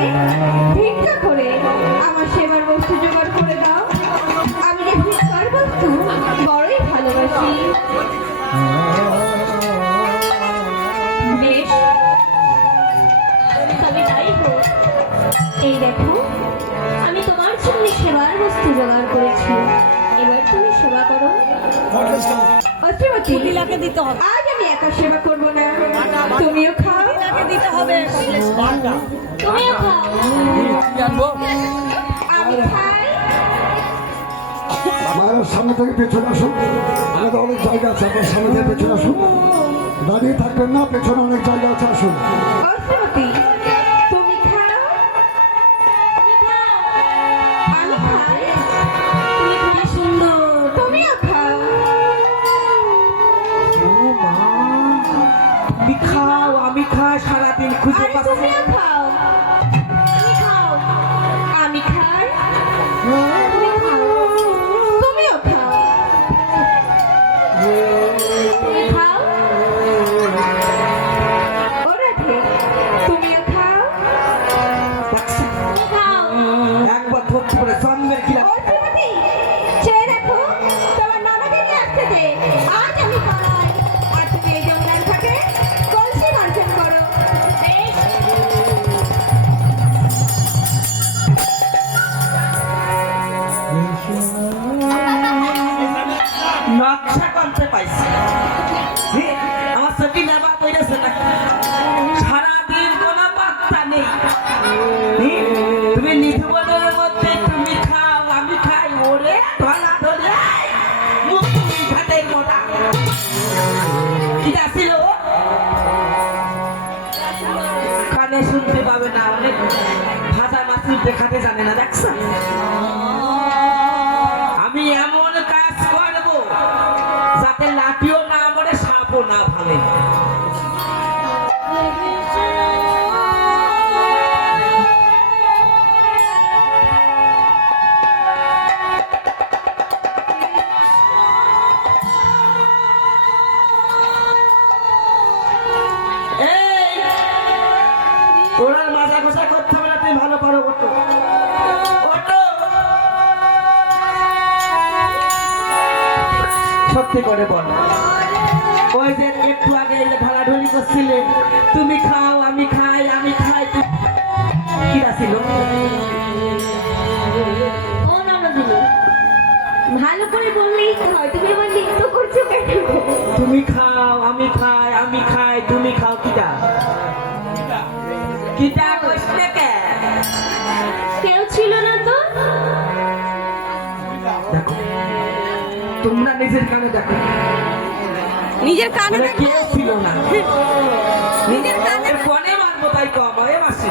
থেকে ভিক্ষা করে আমার সেবার বস্তু জোগাড় করে দাও। আমি যে ভিক্ষার বস্তু বড়ই ভালোবাসি। বেশ, তবে তাই হোক। এই দেখো, আমি তোমার জন্য সেবার বস্তু জোগাড় করেছি, এবার তুমি সেবা করো। কুটিলাকে দিতে হবে। আজ আমি একা সেবা করবো না, তুমিও খাও। দিতে হবে। তুমিও খাও। আমি খাই। মায়ের সামনে থেকে পেছনে আসুন, আমাদের অনেক জায়গা আছে, আপনার সামনে থেকে পেছনে আসুন। দাঁড়িয়ে থাকবেন না, পেছনে অনেক জায়গা আছে, আসুন। অশ্রুতি, তুমি খাও। আমি খাই। তুমি খুবই সুন্দর, তুমিও খাও। তুমি খাও, আমি খাই, সারাদিন খুঁজে আরে পাচ্ছি। তুমিও খাও। তুমি খাও। আমি খাই। তুমি খাও। তুমিও খাও। তুমি খাও। ও রাধে, তুমিও খাও। খাও। একবার ধরতে পারে জন্মের কিলা। ও শ্রীমতী, চেয়ে রাখো, তোমার ননদকে নিয়ে আসতে দে। আজ আমি পালাই। আর তুমি এই জঙ্গল থেকে কলসি মার্জন করো। বেশ। নকশা করতে পাইছি। আমার চোখে নেবা কইরেছে না, সারাদিন কোনো পাত্তা নেই। তুমি নিধুবনের মধ্যে তুমি খাও, আমি খাই, ওরে ধরা ধরে মুক্তি ঘাটের মোটা কি আসিল কানে শুনতে পাবে না, অনেক ভাজা মাছ দেখাতে জানে না, দেখছ? আমি এমন কাজ করব যাতে লাঠিও না মরে, সাপও না ভাঙে। এই, ওরা মাজা ঘষা করতে হবে না, তুমি ভালো পারো। ওঠো, ওঠো। সত্যি করে বল, ওই যে একটু আগে এই যে ঢলাঢলি করছিলে, তুমি খাও, আমি খাই, আমি খাই, কি আসিল? ও ননদিনী, ভালো করে বললেই তো হয়। তুমি আমার লিপ্ত করছো কেন? তুমি খাও, আমি খাই, আমি খাই, তুমি খাও। কিটা কিটা কইছিলে কে? কেউ ছিল না তো। দেখো, তোমরা নিজের কানে দেখো, নিজের কানে মানে দেখো। কেউ ছিল না। নিজের কানে এর ফোনে মারবো তাই কম হয় মাসি।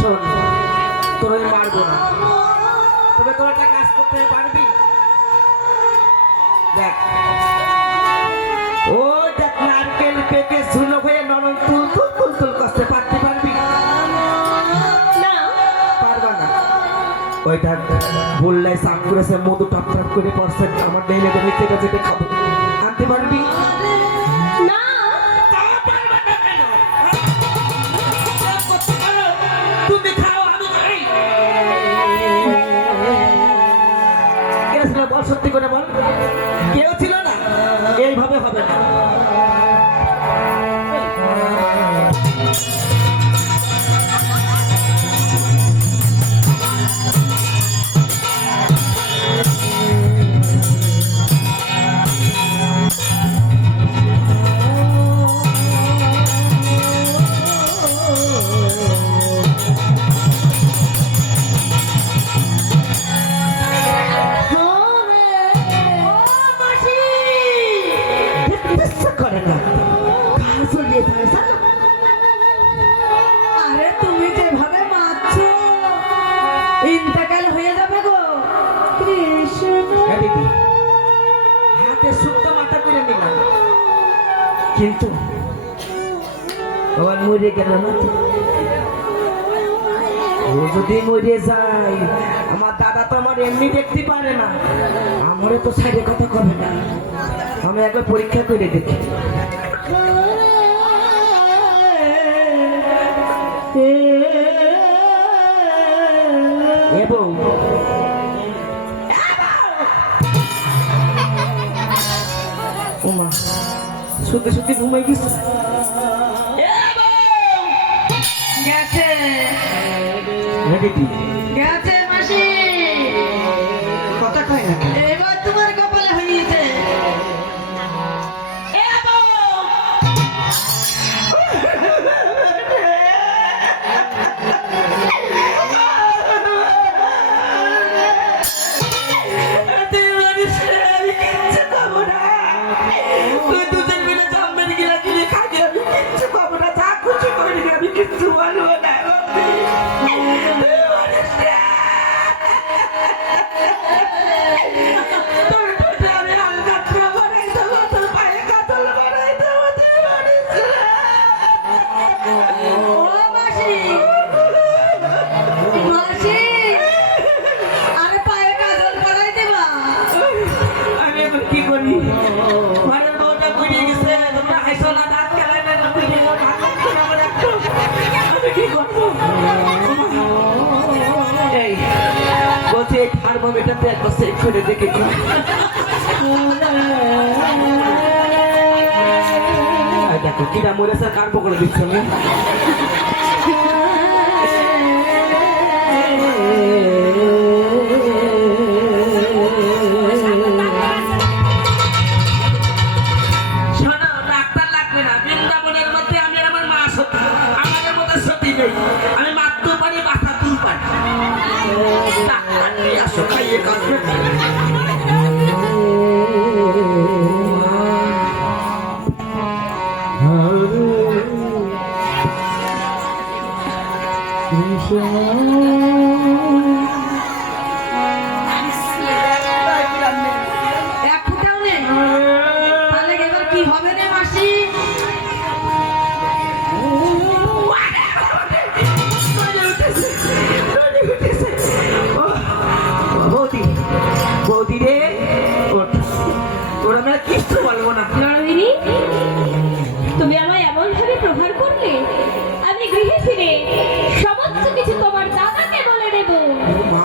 শোন, তোরা মারবো না, তবে তোরা একটা কাজ করতে পারবি। দেখ, ও দেখ, নারকেল পেকে ঝুলো হয়ে নরম তুল তুল তুল তুল করতে পারতে পারবি? না। পারবা না। ওইটা বললাই সাপ করেছে, মধু টপ টপ করে পড়ছে, আমার ডেলে ডেলে চেটে চেটে খাবো, আনতে পারবি? না। তুমি খাও, আমি খাই। কে ছিল বল, সত্যি করে বল, কেউ ছিল না? এইভাবে হবে না। আরে তুমি যেভাবে মারছো ইন্তেকাল হয়ে যাবে গো। কৃষ্ণ। হাতে শুক্তো মাথা করে নিলাম, কিন্তু আমার মরে গেল না তো। ও যদি মরে যায়, আমার দাদা তো আমার এমনি দেখতে পারে না, আমারও তো সাইডে কথা কবে না। আমি একবার পরীক্ষা করে দেখি। এবং ওমা সত্যি সত্যি ঘুমাই গেছে। গেছে গেছে মাসি, কথা কয় না। এবার তোমার কপালে হয়েছে। কিচ্ছু বলবো না। আমি এখন কি করি? ঘরের বউটা ঘুরিয়ে গেছে, তোমরা হাসো না, দাঁত খেলায় না, আমি কি করবো? এই বলছি এই থার্মোমিটারতে একবার চেক করে দেখে কি দেখো কিনা মরেছে, কার পকড়ে দিচ্ছে আমি। শোনো, ডাক্তার লাগবে না। বৃন্দাবনের মধ্যে আমি আর আমার মা সতী, আমাদের মধ্যে সতী নেই। আমি মারতেও পারি, বাঁচাতেও পারি। ডাক্তার নিয়ে আসো, খাইয়ে কাঁদবে। এক ফুটাও নেই, তাহলে এবার কি হবে রে মাসি? বৌদি, বৌদি রে, ওঠ। তোরা আমরা কিচ্ছু বলবো না। নরদিনী, তুমি আমায় এমন ভাবে প্রহার করলে, আমি গৃহে ফিরে সমস্ত কিছু তোমার দাদাকে বলে দেব। মা,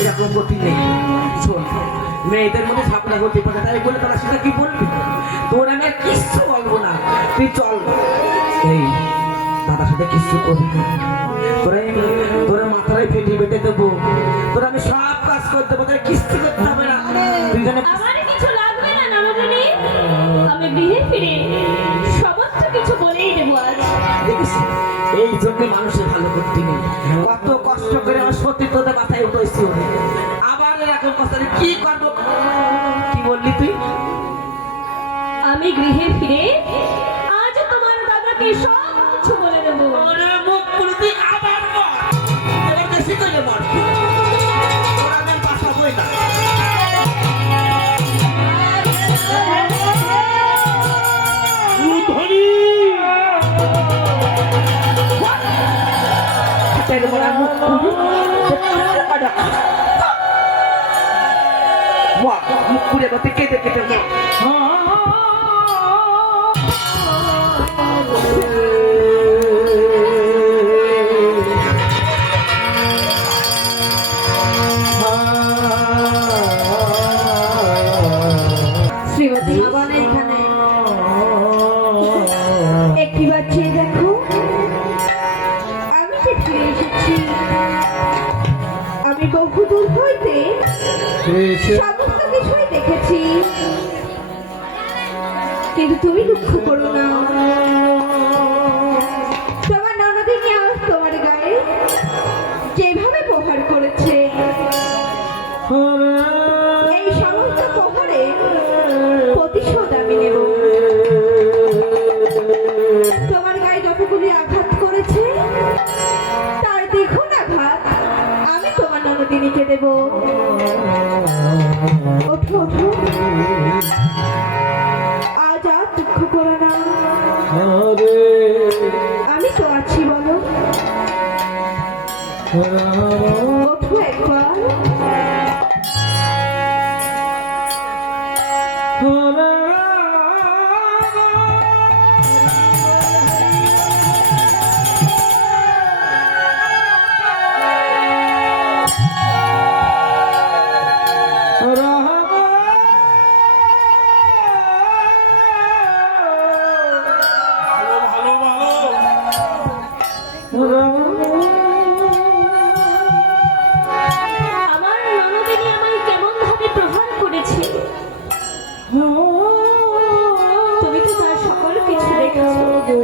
এরকম গতি নেই। শোন, মেয়েদের মধ্যে ঝাপড়া গতি পারে, তাই বলে তারা সেটা কি বলবি? তোর আমি আর কিচ্ছু বলবো না, তুই চল। এই দাদার সাথে কিচ্ছু করবি না। তোরা মাথায় ফেটে বেটে দেবো, তোরা আমি সব কাজ করে দেবো, তাই কিচ্ছু করতে হবে না। তুই জানে আমার কিছু লাগবে না নরদিনী, আমি গৃহে ফিরে সমস্ত কিছু বলেই দেবো আজ। দেখিস, এই জন্য মানুষের ভালো করতে নেই। কত কষ্ট করে আমার সতীর্থদের মাথায় উঠেছি, আবার এরকম কথা কি করবো? কি বললি তুই? আমি গৃহে ফিরে আজ তোমার দাদাকে সব কিছু বলে দেবো। ওরে মুখ পুরো তুই আবার বল, এবার বেশি করে বল। তোরা আমি বাঁচাবোই না। হাতের বড়া মুখ মুখ পুড়ে কথা কেটে কেটে শ্রীমতী আবার এখানে একটিবার চেয়ে দেখো, আমি যে ফিরে এসেছি। আমি বহুদূর হইতে সমস্ত কিছুই দেখেছি, কিন্তু তুমি দুঃখ করো না। তোমার ননদিনী আজ তোমার গায়ে যেভাবে প্রহার করেছে, এই সমস্ত প্রহারে প্রতিশোধ আমি নেব। তোমার গায়ে যতগুলি আঘাত করেছে, তার দ্বিগুণ আঘাত আমি তোমার ননদিনীকে দেব। ওঠো ওঠো, আজ আর দুঃখ করো না, আমি তো আছি বলো। তুমি তো তার সকল কিছু দেখেছো।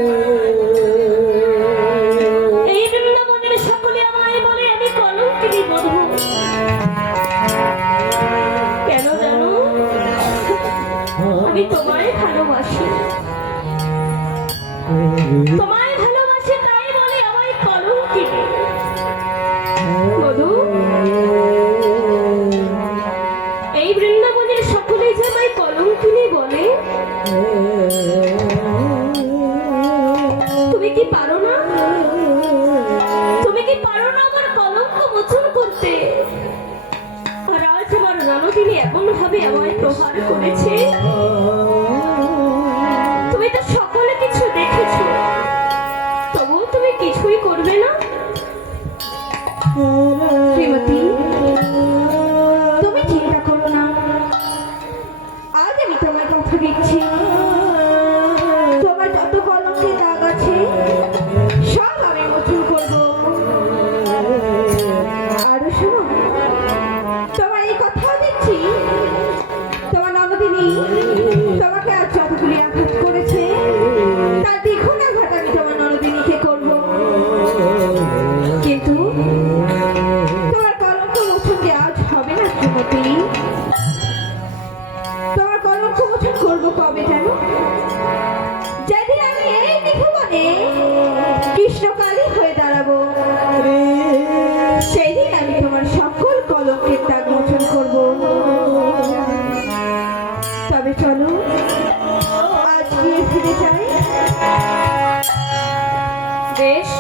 এই বৃন্দাবনের সকলে আমায় বলে আমি কলঙ্কিনী বধূ। কেন জানো? আমি তোমায় ভালোবাসি, তোমায় ভালোবাসি, তাই বলে আমায় কলঙ্কিনী বধূ। এই বৃন্দাবনের সকলে যে আমায় কলঙ্কিনী বলে, তুমি কি পারো না? তুমি কি পারো না আমার কলঙ্ক মোচন করতে? আর আজ আমার রণদিনী এমন ভাবে আমায় প্রহার করেছে। তুমি তো সকলে কিছু দেখেছো, তবুও তুমি কিছুই করবে না। শ্রীমতী, তুমি চিন্তা করো না, আজ আমি তোমার কথা দিচ্ছি, তোমার যত কলঙ্কের দাগ আছে সব আমি মোচন করবো। আরো শোনো, তোমার এই কথাও দিচ্ছি, তোমার ননদিনী তোমাকে আজ যতগুলি আঘাত করেছে তার দ্বিগুণ আঘাত আমি তোমার ননদিনীকে করবো। কিন্তু তোমার কলঙ্ক মোচন যে আজ হবে না শ্রীমতী। তোমার কলঙ্ক মোচন করবো কবে জানো? যেদিন আমি এই নিখুবনে কৃষ্ণকালী হয়ে দাঁড়াবো, সেই দিন আমি তোমার সকল কলঙ্কের দাগ মোচন করবো। তবে চলো আজ গিয়ে ফিরে যাই। বেশ,